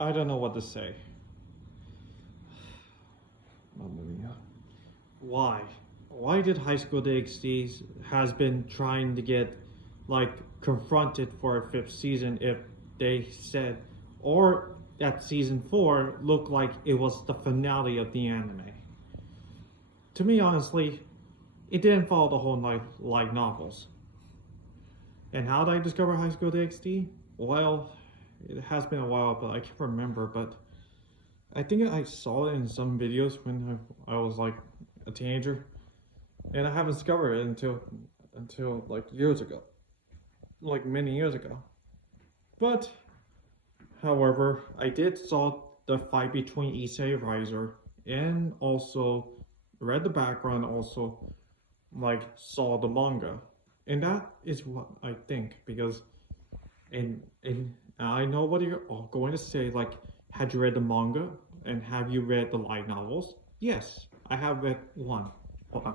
I don't know what to say. Mamma mia. Why? Why did High School DXD has been trying to get like confronted for a fifth season if they said or that season 4 looked like it was the finale of the anime? To me, honestly, it didn't follow the whole light novels. And how did I discover High School DxD? Well, it has been a while, but I can't remember. But I think I saw it in some videos when I was like a teenager, and I haven't discovered it until like years ago, like many years ago. But however, I did saw the fight between Issei and Riser, and also read the background. Also, like saw the manga, and that is what I think because, and I know what you're all going to say. Like, had you read the manga and have you read the light novels? Yes, I have read one. Hold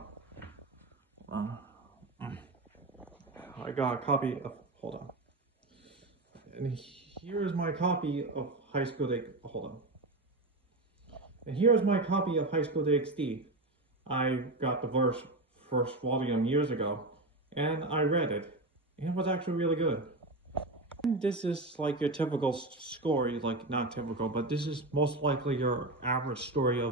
on. I got a copy of. Hold on. And here's my copy of High School DxD. Hold on. And here's my copy of High School DxD. I got the first volume years ago, and I read it, and it was actually really good. And this is like your typical story, like not typical, but this is most likely your average story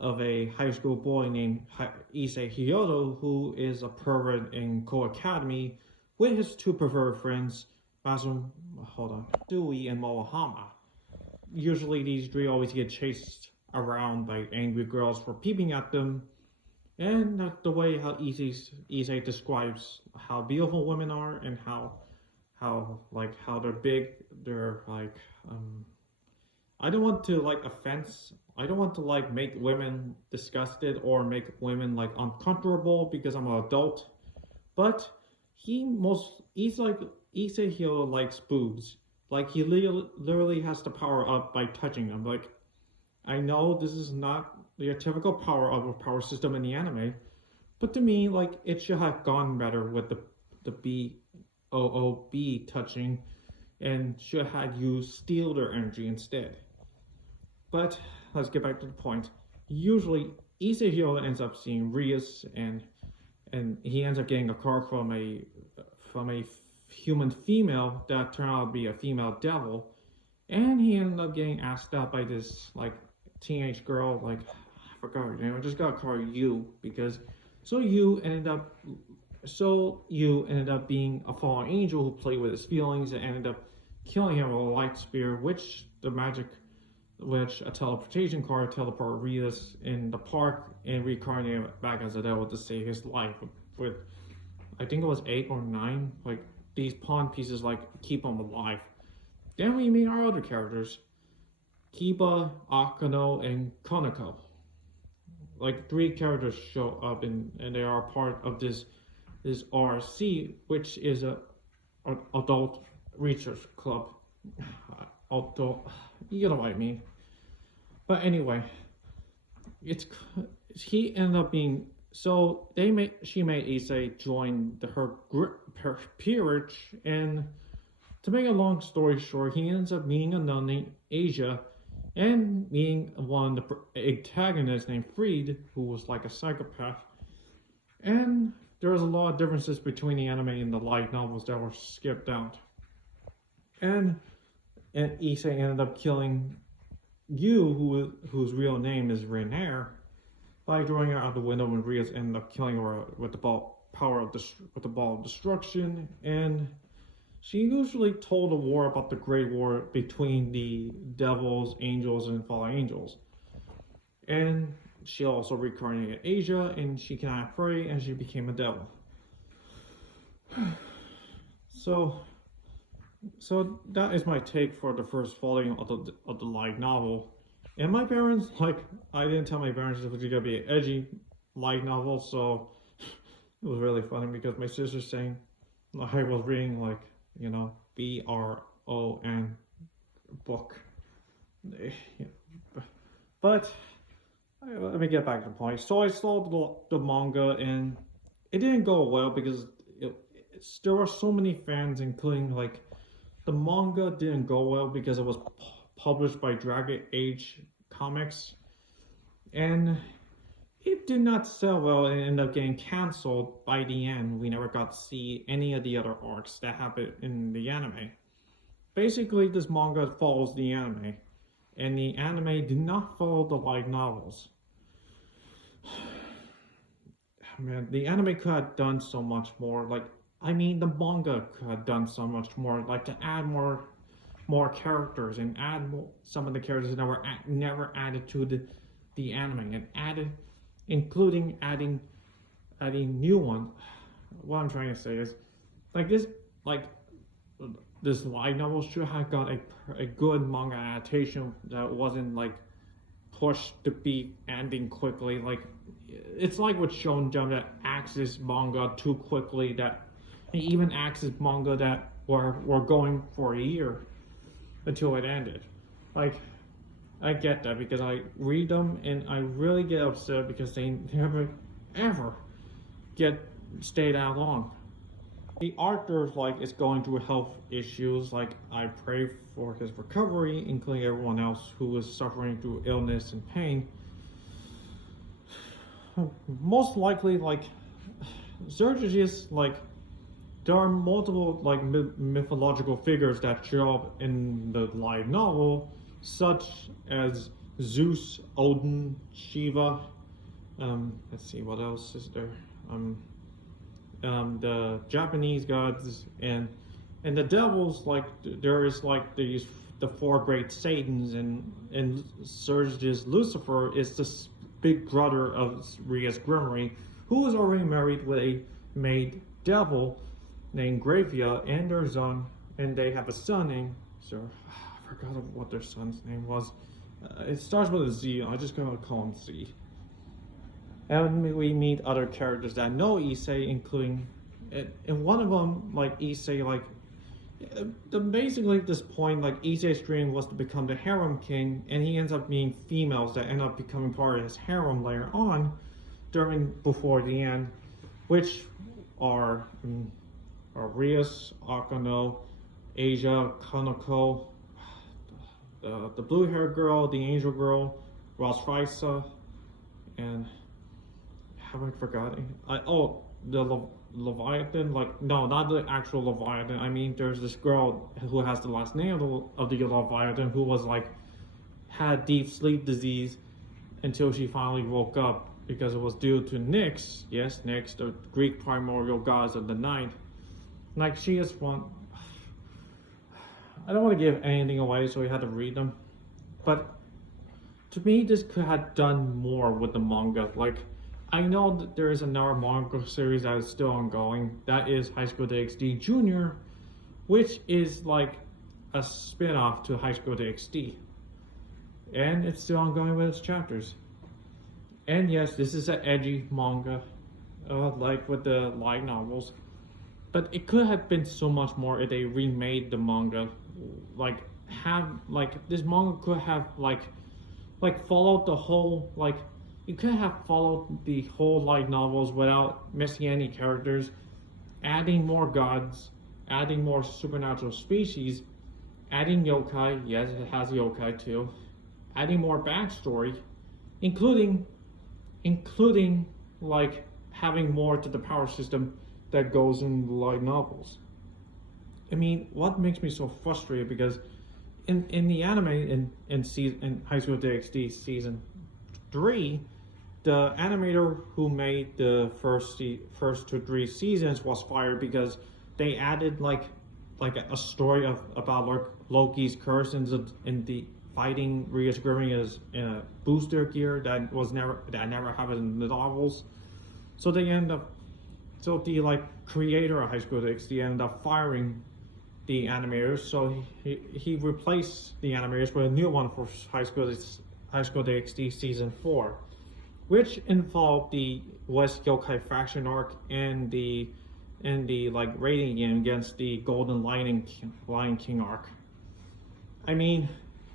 of a high school boy named Issei Hyoto, who is a pervert in Ko Academy with his two pervert friends, Dewey and Moahama. Usually these three always get chased around by angry girls for peeping at them, and the way how Issei describes how beautiful women are and how they're big, they're like I don't want to like offense. I don't want to like make women disgusted or make women like uncomfortable because I'm an adult. But he's like Issei Hyoto likes boobs. Like he literally has to power up by touching them. Like I know this is not your typical power up or power system in the anime, but to me like it should have gone better with the BOOB touching and should have used steal their energy instead. But let's get back to the point. Usually, Issei Hyoto ends up seeing Rias, and he ends up getting a card from a human female that turned out to be a female devil, and he ended up getting asked out by this like teenage girl. Like I forgot her name. I just got to call her You because you ended up being a fallen angel who played with his feelings and ended up killing him with a light spear, which a teleportation card teleported Rias in the park and reincarnated back as a devil to save his life with I think it was 8 or 9 like these pawn pieces like keep him alive. Then we meet our other characters, Kiba, Akano, and Konako. Like 3 characters show up and they are part of this RC, which is a adult research club. Although you know what I mean. But anyway, he ended up being she made Issei join her peerage, and to make a long story short, he ends up meeting a nun named Asia and meeting one of the antagonists named Freed, who was like a psychopath. And there's a lot of differences between the anime and the light novels that were skipped out. And Issei ended up killing Yu, whose real name is Renair, by throwing her out the window when Rias ended up killing her with the ball of destruction. And she usually told a war about the Great War between the devils, angels, and fallen angels. And she also reincarnated Asia, and she cannot pray, and she became a devil. So that is my take for the first volume of the light novel. And my parents, like, I didn't tell my parents it was gonna be an edgy light novel, so it was really funny because my sister's saying I was reading like, you know, BRON book. But let me get back to the point. So I saw the manga and it didn't go well because there were so many fans, including like the manga didn't go well because it was published by Dragon Age Comics, and it did not sell well and ended up getting canceled by the end. We never got to see any of the other arcs that happened in the anime. Basically, this manga follows the anime, and the anime did not follow the light novels. Man, the anime could have done so much more. The manga could have done so much more. To add more characters and add some of the characters that were never added to the anime, and including adding new ones. What I'm trying to say is, this light novel should have got a good manga adaptation that wasn't pushed to be ending quickly. It's like with Shonen Jump that axes manga too quickly, that even axes manga that were going for a year until it ended. I get that because I read them and I really get upset because they never ever stay that long. The author is going through health issues. I pray for his recovery, including everyone else who is suffering through illness and pain. Most likely, Xerxes, there are multiple mythological figures that show up in the light novel, such as Zeus, Odin, Shiva. Let's see, what else is there? The Japanese gods and the devils. There is the four great Satans, and Xerxes Lucifer is the big brother of Rhea's Grimory, who is already married with a maid devil named Gravia, and their son, and they have a son named, I forgot what their son's name was. It starts with a Z. I just gonna call him Z. And we meet other characters that know Issei, including, and one of them, Issei, basically at this point, Issei's dream was to become the harem king, and he ends up being females that end up becoming part of his harem later on, before the end, which are Rias, Akano, Asia, Kanako, the blue-haired girl, the angel girl, Rosraisa, and have I forgotten? The Leviathan. No, not the actual Leviathan. I mean, there's this girl who has the last name of the Leviathan, who was had deep sleep disease until she finally woke up because it was due to Nyx. Yes, Nyx, the Greek primordial gods of the night. She is one. I don't want to give anything away, so we had to read them. But to me, this could have done more with the manga. I know that there is another manga series that is still ongoing. That is Highschool DXD Junior, which is a spin-off to Highschool DXD. And it's still ongoing with its chapters. And yes, this is an edgy manga, with the light novels. But it could have been so much more if they remade the manga. This manga could have followed the whole you could have followed the whole light novels without missing any characters, adding more gods, adding more supernatural species, adding yokai. Yes, it has yokai too. Adding more backstory, including having more to the power system that goes in the light novels. I mean, what makes me so frustrated, because in the anime in Highschool DXD season 3, the animator who made the first 2 to 3 seasons was fired because they added a story about Loki's curse in the fighting Rhea's Grimory in a booster gear that never happened in the novels. So the creator of Highschool DXD ended up firing the animators, so he replaced the animators with a new one for Highschool DXD season 4, which involved the West Yokai faction arc and the raiding game against the Golden Lion King arc. I mean,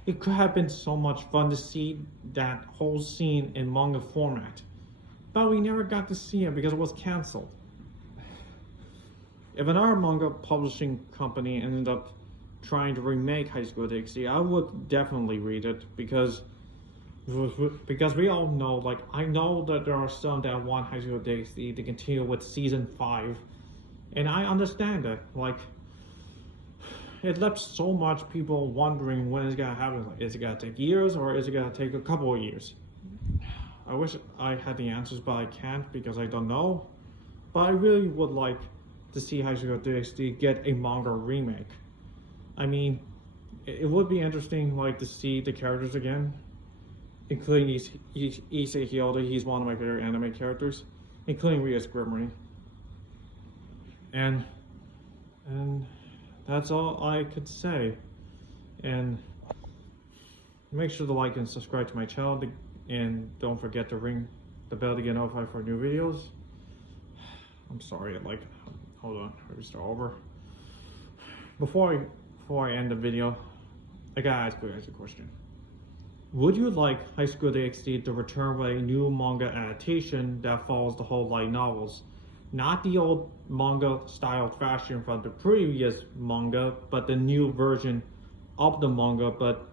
it could have been so much fun to see that whole scene in manga format, but we never got to see it because it was cancelled. If another manga publishing company ended up trying to remake High School DXD, I would definitely read it because we all know, like, I know that there are some that want High School DXD to continue with season 5, and I understand that. Like, it left so much people wondering when it's gonna happen. Like, is it gonna take years or is it gonna take a couple of years? I wish I had the answers, but I can't because I don't know. But I really would like to see High School DxD get a manga remake. I mean, it would be interesting, like, to see the characters again, including Issei Hyoda. He's one of my favorite anime characters, including Ria's Grimmery. And that's all I could say. And make sure to like and subscribe to my channel, and don't forget to ring the bell to get notified for new videos. I'm sorry, like, hold on, let me start over. Before I end the video, I gotta ask you guys a question. Would you like High School DxD to return with a new manga adaptation that follows the whole light novels? Not the old manga style fashion from the previous manga, but the new version of the manga, but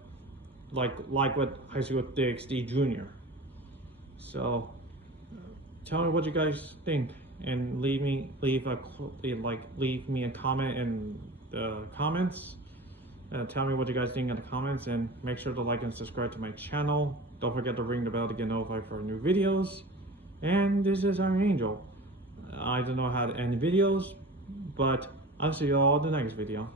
like with High School DxD Junior. So tell me what you guys think, and leave me a comment in the comments. Tell me what you guys think in the comments, and make sure to like and subscribe to my channel. Don't forget to ring the bell to get notified for new videos. And this is Iron Angel. I don't know how to end videos, but I'll see you all in the next video.